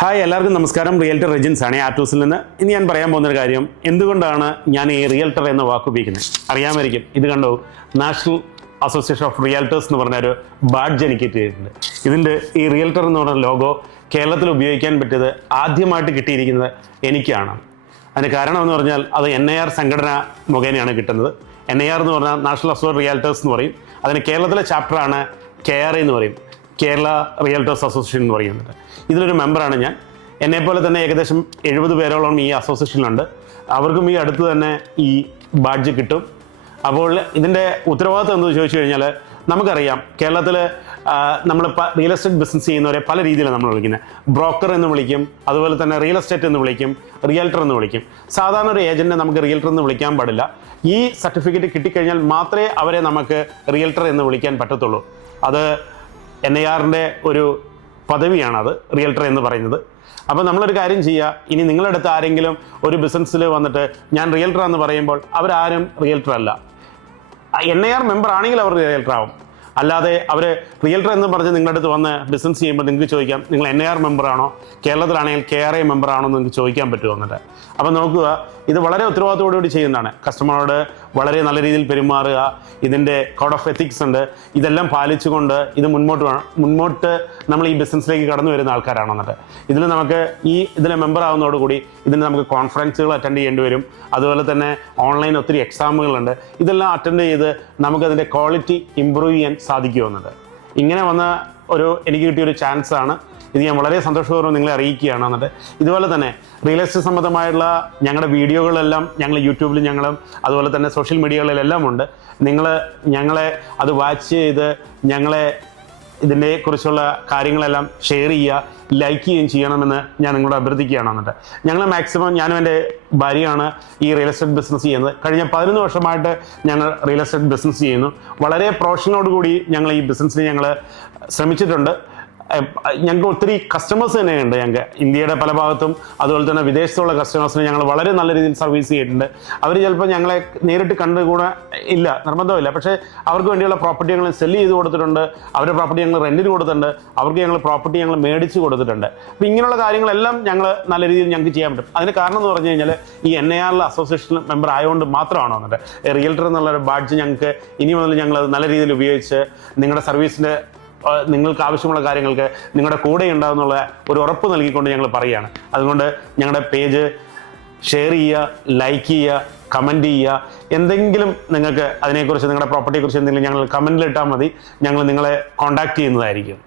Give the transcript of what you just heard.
Hi എല്ലാവർക്കും നമസ്കാരം. Realtor agents ആണ് ആറ്റൂസിൽ നിന്ന്. ഇനി ഞാൻ പറയാൻ പോകുന്നൊരു കാര്യം, എന്തുകൊണ്ടാണ് ഞാൻ ഈ റിയൽറ്റർ എന്ന വാക്ക് ഉപയോഗിക്കുന്നത് അറിയാമായിരിക്കും. ഇത് കണ്ടോ, നാഷണൽ അസോസിയേഷൻ ഓഫ് റിയൽറ്റേഴ്സ് എന്ന് പറഞ്ഞൊരു ബാഡ്ജ് എനിക്ക് കിട്ടിയിട്ടുണ്ട്. ഇതിൻ്റെ ഈ റിയൽറ്റർ എന്ന് പറഞ്ഞ ലോഗോ കേരളത്തിൽ ഉപയോഗിക്കാൻ പറ്റിയത് ആദ്യമായിട്ട് കിട്ടിയിരിക്കുന്നത് എനിക്കാണ്. അതിന് കാരണം എന്ന് പറഞ്ഞാൽ അത് NIR സംഘടന മുഖേനയാണ് കിട്ടുന്നത്. NIR എന്ന് പറഞ്ഞാൽ നാഷണൽ അസോസിയേഷൻ റിയൽറ്റേഴ്സ് എന്ന് പറയും. അതിന് കേരളത്തിലെ ചാപ്റ്ററാണ് KRA എന്ന് പറയും, കേരള റിയൽറ്റേഴ്സ് അസോസിയേഷൻ എന്ന് പറയുന്നത്. ഇതിലൊരു മെമ്പറാണ് ഞാൻ. എന്നെപ്പോലെ തന്നെ ഏകദേശം 70 പേരോളം ഈ അസോസിയേഷനിലുണ്ട്. അവർക്കും ഈ അടുത്ത് തന്നെ ഈ ബാഡ്ജ് കിട്ടും. അപ്പോൾ ഇതിൻ്റെ ഉത്തരവാദിത്വം എന്ന് ചോദിച്ചു കഴിഞ്ഞാൽ, നമുക്കറിയാം കേരളത്തിൽ നമ്മൾ റിയൽ എസ്റ്റേറ്റ് ബിസിനസ് ചെയ്യുന്നവരെ പല രീതിയിലാണ് നമ്മൾ വിളിക്കുന്നത്. ബ്രോക്കർ എന്ന് വിളിക്കും, അതുപോലെ തന്നെ റിയൽ എസ്റ്റേറ്റ് എന്ന് വിളിക്കും, റിയൽറ്റർ എന്ന് വിളിക്കും. സാധാരണ ഒരു ഏജൻറ്റിനെ നമുക്ക് റിയൽറ്റർ എന്ന് വിളിക്കാൻ പാടില്ല. ഈ സർട്ടിഫിക്കറ്റ് കിട്ടിക്കഴിഞ്ഞാൽ മാത്രമേ അവരെ നമുക്ക് റിയൽറ്റർ എന്ന് വിളിക്കാൻ പറ്റത്തുള്ളൂ. അത് NIRൻ്റെ ഒരു പദവിയാണത്, റിയൽറ്റർ എന്ന് പറയുന്നത്. അപ്പോൾ നമ്മളൊരു കാര്യം ചെയ്യുക, ഇനി നിങ്ങളുടെ അടുത്ത് ആരെങ്കിലും ഒരു ബിസിനസ്സിൽ വന്നിട്ട് ഞാൻ റിയൽറ്റർ എന്ന് പറയുമ്പോൾ അവരാരും റിയൽറ്റർ അല്ല. NIR മെമ്പർ ആണെങ്കിൽ അവർ റിയൽറ്റർ ആവും. അല്ലാതെ അവർ റിയൽറ്റർ എന്ന് പറഞ്ഞ് നിങ്ങളുടെ അടുത്ത് വന്ന് ബിസിനസ് ചെയ്യുമ്പോൾ നിങ്ങൾക്ക് ചോദിക്കാം, നിങ്ങൾ NIR മെമ്പറാണോ, കേരളത്തിലാണെങ്കിൽ KRA മെമ്പറാണോ എന്ന് നിങ്ങൾക്ക് ചോദിക്കാൻ പറ്റുമോ എന്നിട്ട്. അപ്പോൾ നോക്കുക, ഇത് വളരെ ഉത്തരവാദിത്തോടുകൂടി ചെയ്യുന്നതാണ്. കസ്റ്റമറോട് വളരെ നല്ല രീതിയിൽ പെരുമാറുക, ഇതിൻ്റെ കോഡ് ഓഫ് എത്തിക്സ് ഉണ്ട്, ഇതെല്ലാം പാലിച്ചുകൊണ്ട് ഇത് മുന്നോട്ട് നമ്മൾ ഈ ബിസിനസ്സിലേക്ക് കടന്നു വരുന്ന ആൾക്കാരാണ്. എന്നിട്ട് ഇതിലെ മെമ്പർ ആവുന്നതോടുകൂടി ഇതിന് നമുക്ക് കോൺഫറൻസുകൾ അറ്റൻഡ് ചെയ്യേണ്ടി വരും. അതുപോലെ തന്നെ ഓൺലൈൻ ഒത്തിരി എക്സാമുകളുണ്ട്. ഇതെല്ലാം അറ്റൻഡ് ചെയ്ത് നമുക്കതിൻ്റെ ക്വാളിറ്റി ഇമ്പ്രൂവ് ചെയ്യാൻ സാധിക്കുമെന്നുണ്ട്. ഇങ്ങനെ വന്ന എനിക്ക് കിട്ടിയൊരു ചാൻസാണ്. ഇത് ഞാൻ വളരെ സന്തോഷപൂർവ്വം നിങ്ങളെ അറിയിക്കുകയാണ്. എന്നിട്ട് ഇതുപോലെ തന്നെ റിയൽ എസ്റ്റേറ്റ് സംബന്ധമായുള്ള ഞങ്ങളുടെ വീഡിയോകളെല്ലാം ഞങ്ങൾ യൂട്യൂബിൽ അതുപോലെ തന്നെ സോഷ്യൽ മീഡിയകളിലെല്ലാം ഉണ്ട്. ഞങ്ങളെ അത് വാച്ച് ചെയ്ത് ഇതിനെ കുറിച്ചുള്ള കാര്യങ്ങളെല്ലാം ഷെയർ ചെയ്യുക, ലൈക്ക് ചെയ്യുകയും ചെയ്യണമെന്ന് ഞാൻ നിങ്ങളോട് അഭ്യർത്ഥിക്കുകയാണ്. എന്നിട്ട് ഞങ്ങൾ മാക്സിമം, ഞാനും എൻ്റെ ഭാര്യയാണ് ഈ റിയൽ എസ്റ്റേറ്റ് ബിസിനസ് ചെയ്യുന്നത്. കഴിഞ്ഞ 11 വർഷമായിട്ട് ഞങ്ങൾ റിയൽ എസ്റ്റേറ്റ് ബിസിനസ് ചെയ്യുന്നു. വളരെ പ്രൊഫഷനോടുകൂടി ഞങ്ങൾ ഈ ബിസിനസ്സിന് ശ്രമിച്ചിട്ടുണ്ട്. ഞങ്ങൾക്ക് ഒത്തിരി കസ്റ്റമേഴ്സ് തന്നെയുണ്ട്. ഞങ്ങൾക്ക് ഇന്ത്യയുടെ പല ഭാഗത്തും അതുപോലെ തന്നെ വിദേശത്തുള്ള കസ്റ്റമേഴ്സിനെ ഞങ്ങൾ വളരെ നല്ല രീതിയിൽ സർവീസ് ചെയ്തിട്ടുണ്ട്. അവർ ചിലപ്പോൾ ഞങ്ങളെ നേരിട്ട് കണ്ടുകൂടെ ഇല്ല, നിർബന്ധമില്ല, പക്ഷേ അവർക്ക് വേണ്ടിയുള്ള പ്രോപ്പർട്ടി ഞങ്ങൾ സെല്ല് ചെയ്ത് കൊടുത്തിട്ടുണ്ട്. അവരുടെ പ്രോപ്പർട്ടി ഞങ്ങൾ റെൻറ്റിന് കൊടുത്തിട്ടുണ്ട്. അവർക്ക് പ്രോപ്പർട്ടി ഞങ്ങൾ മേടിച്ച് കൊടുത്തിട്ടുണ്ട്. അപ്പോൾ ഇങ്ങനെയുള്ള കാര്യങ്ങളെല്ലാം നല്ല രീതിയിൽ ഞങ്ങൾക്ക് ചെയ്യാൻ പറ്റും. അതിന് കാരണം എന്ന് പറഞ്ഞു കഴിഞ്ഞാൽ ഈ NIR അസോസിയേഷൻ മെമ്പർ ആയതുകൊണ്ട് മാത്രമാണ്. വന്നിട്ട് റിയൽറ്റർ എന്നുള്ളൊരു ബാഡ്ജ് ഞങ്ങൾക്ക് ഇനി മുതൽ ഞങ്ങളത് നല്ല രീതിയിൽ ഉപയോഗിച്ച് നിങ്ങളുടെ സർവീസിൻ്റെ നിങ്ങൾക്ക് ആവശ്യമുള്ള കാര്യങ്ങൾക്ക് നിങ്ങളുടെ കൂടെ ഉണ്ടാകുന്നുള്ള ഒരു ഉറപ്പ് നൽകിക്കൊണ്ട് ഞങ്ങൾ പറയുകയാണ്. അതുകൊണ്ട് ഞങ്ങളുടെ പേജ് ഷെയർ ചെയ്യുക, ലൈക്ക് ചെയ്യുക, കമൻറ്റ് ചെയ്യുക. എന്തെങ്കിലും നിങ്ങൾക്ക് അതിനെക്കുറിച്ച്, നിങ്ങളുടെ പ്രോപ്പർട്ടിയെക്കുറിച്ച് എന്തെങ്കിലും ഞങ്ങൾ കമൻറ്റിലിട്ടാൽ മതി. ഞങ്ങൾ നിങ്ങളെ കോൺടാക്റ്റ് ചെയ്യുന്നതായിരിക്കും.